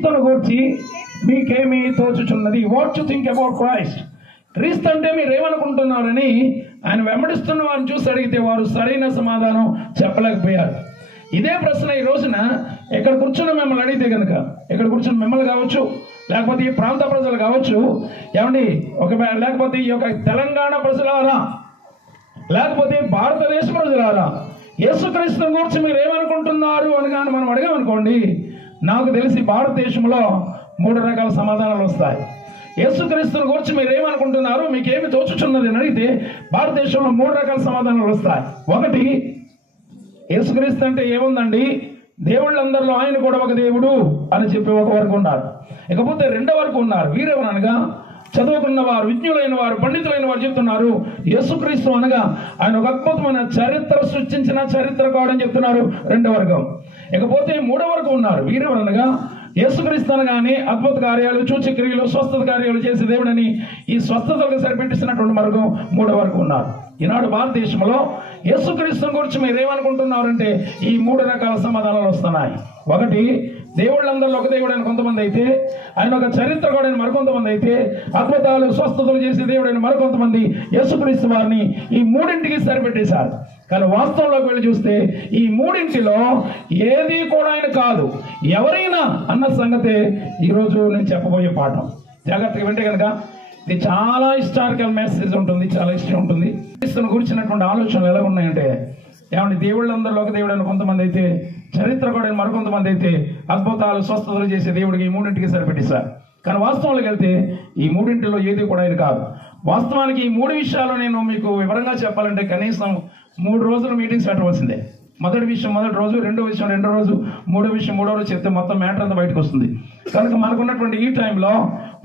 క్రీస్తును గురించి మీకేమి తోచుచున్నది? What you think about Christ? క్రీస్తు అంటే మీరు ఏమనుకుంటున్నారని ఆయన వెంబడిస్తున్న వారిని చూసి అడిగితే వారు సరైన సమాధానం చెప్పలేకపోయారు. ఇదే ప్రశ్న ఈ రోజున ఇక్కడ కూర్చున్న మిమ్మల్ని అడిగితే కనుక, ఇక్కడ కూర్చున్న మిమ్మల్ని కావచ్చు, లేకపోతే ఈ ప్రాంత ప్రజలు కావచ్చు, ఏమండి లేకపోతే ఈ యొక్క తెలంగాణ ప్రజలారా, లేకపోతే భారతదేశ ప్రజలారా, యేసుక్రీస్తు గురించి మీరు ఏమనుకుంటున్నారు అని కానీ మనం అడిగామనుకోండి, నాకు తెలిసి భారతదేశంలో 3 రకాల సమాధానాలు వస్తాయి. యేసుక్రీస్తుని గురించి మీరు ఏమనుకుంటున్నారు, మీకేమి తోచుచున్నది అని అడిగితే భారతదేశంలో 3 రకాల సమాధానాలు వస్తాయి. ఒకటి, యేసుక్రీస్తు అంటే ఏముందండి, దేవుళ్ళందరిలో ఆయన కూడా ఒక దేవుడు అని చెప్పి ఒక వరకు ఉన్నారు. ఇకపోతే రెండో వరకు ఉన్నారు. వీరెవరనగా చదువుకున్న వారు, విజ్ఞులైన వారు, పండితులైన వారు చెప్తున్నారు యేసుక్రీస్తు అనగా ఆయన ఒక అద్భుతమైన చరిత్ర సృష్టించిన చరిత్రకారుడు అని చెప్తున్నారు రెండో వర్గం. ఇకపోతే మూడో వరకు ఉన్నారు. వీరెవరనగా యేసుక్రీస్తు అనగానే అద్భుత కార్యాలు, సూచక్రియలు, స్వస్థత కార్యాలు చేసే దేవుడని ఈ స్వస్థతలకు సరిపెట్టిస్తున్నటువంటి వరకు మూడో వరకు ఉన్నారు. ఈనాడు భారతదేశంలో యేసుక్రీస్తు గురించి మీరు ఏమనుకుంటున్నారంటే ఈ 3 రకాల సమాధానాలు వస్తున్నాయి. ఒకటి, దేవుళ్ళందరిలో ఒక దేవుడు అని కొంతమంది అయితే, ఆయన ఒక చరిత్రకుడని మరికొంతమంది అయితే, అద్భుతాలు స్వస్థతలు చేసే దేవుడని మరికొంతమంది యేసుక్రీస్తు వారిని ఈ 3ంటికి సరిపెట్టేశారు. కానీ వాస్తవంలోకి వెళ్ళి చూస్తే ఈ 3ంటిలో ఏది కూడా ఆయన కాదు, ఎవరైనా అన్న సంగతే ఈరోజు నేను చెప్పబోయే పాఠం. జాగ్రత్తగా వింటే కనుక ఇది చాలా హిస్టారికల్ మెసేజ్ ఉంటుంది, చాలా హిస్టరీ ఉంటుంది. క్రీస్తుని గురించినటువంటి ఆలోచనలు ఎలా ఉన్నాయంటే, ఏమంటే దేవుళ్ళందరిలో ఒక దేవుడు అని కొంతమంది అయితే, చరిత్రకుడని మరికొంతమంది అయితే, అద్భుతాలు స్వస్థతలు చేసే దేవుడికి ఈ 3ంటికి సరిపెట్టేశారు. కానీ వాస్తవంలోకి వెళ్తే ఈ 3ంటిలో ఏది కూడా ఆయన కాదు. వాస్తవానికి ఈ 3 విషయాలు నేను మీకు వివరంగా చెప్పాలంటే కనీసం 3 రోజులు మీటింగ్స్ పెట్టవలసిందే. మొదటి విషయం మొదటి రోజు, రెండో విషయం రెండో రోజు, మూడో విషయం మూడో రోజు చెప్తే మొత్తం మ్యాటర్ అంతా బయటకు వస్తుంది. కనుక మనకున్నటువంటి ఈ టైంలో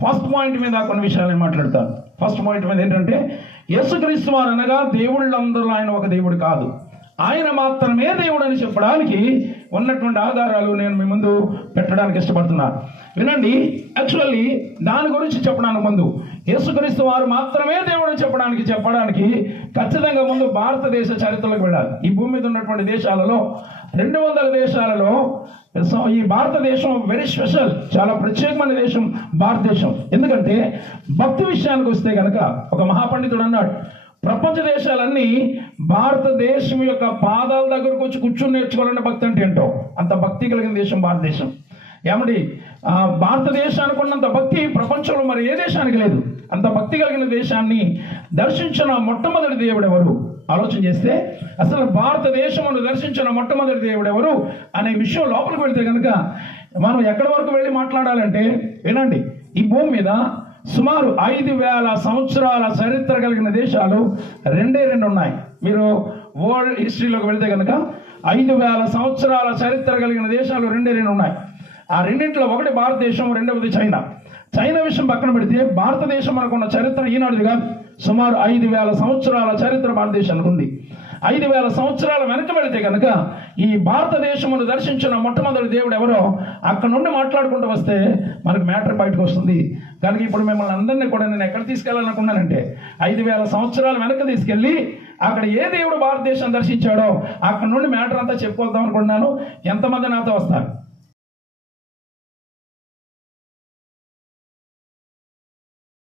ఫస్ట్ పాయింట్ మీద కొన్ని విషయాలు నేను మాట్లాడతాను. ఫస్ట్ పాయింట్ మీద ఏంటంటే, యేసుక్రీస్తు వారు అనగా దేవుళ్ళందరూ ఆయన ఒక దేవుడు కాదు, ఆయన మాత్రమే దేవుడు అని చెప్పడానికి ఉన్నటువంటి ఆధారాలు నేను మీ ముందు పెట్టడానికి ఇష్టపడుతున్నాను. వినండి. యాక్చువల్లీ దాని గురించి చెప్పడానికి ముందు యేసుక్రీస్తు వారు మాత్రమే దేవుడు అని చెప్పడానికి ఖచ్చితంగా ముందు భారతదేశ చరిత్రలోకి వెళ్ళాలి. ఈ భూమి మీద ఉన్నటువంటి దేశాలలో 200 దేశాలలో ఈ భారతదేశం వెరీ స్పెషల్, చాలా ప్రత్యేకమైన దేశం భారతదేశం. ఎందుకంటే భక్తి విషయానికి వస్తే కనుక ఒక మహాపండితుడు అన్నాడు, ప్రపంచ దేశాలన్నీ భారతదేశం యొక్క పాదాల దగ్గరకు వచ్చి కూర్చుని నేర్చుకోవాలన్న భక్తి అంటే ఏంటో, అంత భక్తి కలిగిన దేశం భారతదేశం. ఏమండి, భారతదేశానికి ఉన్నంత భక్తి ప్రపంచంలో మరి ఏ దేశానికి లేదు. అంత భక్తి కలిగిన దేశాన్ని దర్శించిన మొట్టమొదటి దేవుడు ఎవరు ఆలోచన చేస్తే, అసలు భారతదేశమును దర్శించిన మొట్టమొదటి దేవుడు ఎవరు అనే విషయం లోపలికి వెళితే కనుక మనం ఎక్కడి వరకు వెళ్ళి మాట్లాడాలంటే, వినండి, ఈ భూమి మీద సుమారు 5,000 సంవత్సరాల చరిత్ర కలిగిన దేశాలు 2 ఉన్నాయి. మీరు వరల్డ్ హిస్టరీలోకి వెళ్తే కనుక 5,000 సంవత్సరాల చరిత్ర కలిగిన దేశాలు 2 ఉన్నాయి. ఆ రెండింటిలో ఒకటి భారతదేశం, రెండవది చైనా. చైనా విషయం పక్కన పెడితే భారతదేశం మనకున్న చరిత్ర ఈనాడుది కాదు. సుమారు 5,000 సంవత్సరాల చరిత్ర భారతదేశానికి ఉంది. 5,000 సంవత్సరాల వెనక వెళితే కనుక ఈ భారతదేశమును దర్శించిన మొట్టమొదటి దేవుడు ఎవరో అక్కడ నుండి మాట్లాడుకుంటూ వస్తే మనకు మ్యాటర్ బయటకు వస్తుంది. కనుక ఇప్పుడు మిమ్మల్ని అందరినీ కూడా నేను ఎక్కడ తీసుకెళ్ళాలనుకున్నానంటే 5,000 సంవత్సరాల వెనక తీసుకెళ్ళి అక్కడ ఏ దేవుడు భారతదేశం దర్శించాడో అక్కడ నుండి మ్యాటర్ అంతా చెప్పుకోద్దాం అనుకుంటున్నాను. ఎంతమంది నాతో వస్తారు?